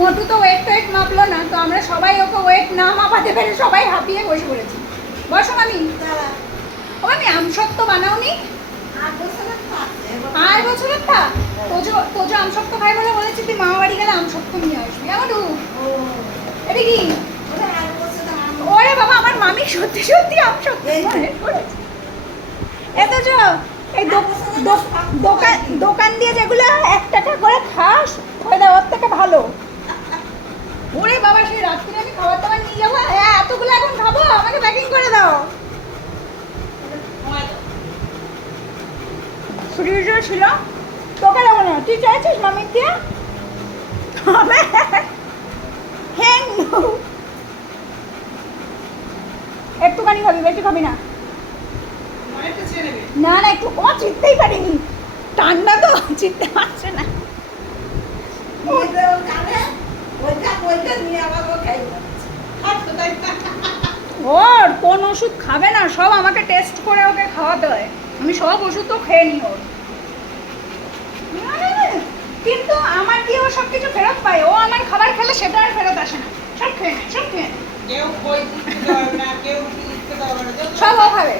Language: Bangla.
মোটু তো ওয়েট টোয়েট মাপলো না, তো আমরা সবাই ওকে ওয়েট না মাপাতে পেরে সবাই হাঁপিয়ে বসে পড়েছি। বসো মামি। ও মামি আমসত্ব বানাওনি? 8 বছরের থা তোজো আমসত্ব খাই বলে বলেছি তুই মামা বাড়ি গেলে আমসত্ব নিয়ে আসবি। আমারও এটা কি? ওরে বাবা, আমার মামি সত্যি সত্যি আমসত্ব এত যে এই দোকান দিয়ে যেগুলো 1 টাকা করে খাস ওর থেকে ভালো। ওরে বাবা, সেই রাত্রে আমি খাবার দাবার নিয়ে যাবো, হ্যাঁ এতগুলো এখন খাবো, আমাকে প্যাকিং করে দাও। ফ্রিজ ছিল, তোকে দেবো না, তুই চাইছিস মামির দিয়ে? হ্যাঁ একটুখানি খাবি, বেশি খাবি না। না না, একটু কমা, চিনতেই পারিনি, ঠান্ডা তো চিনতে পারছে না। ওর কোন ওষুধ খাবে না, সব আমাকে টেস্ট করে ওকে খাওয়াতে হয়, আমি সব ওষুধ তো খেয়ে নিই ওর। কিন্তু আমার কি ও সব কিছু ফেরত পায়? ও আমার খাবার খেলে সেটা আর ফেরত আসে না, সব খেয়ে নেয়, সব খেয়ে নেয়। সব ও খাবে।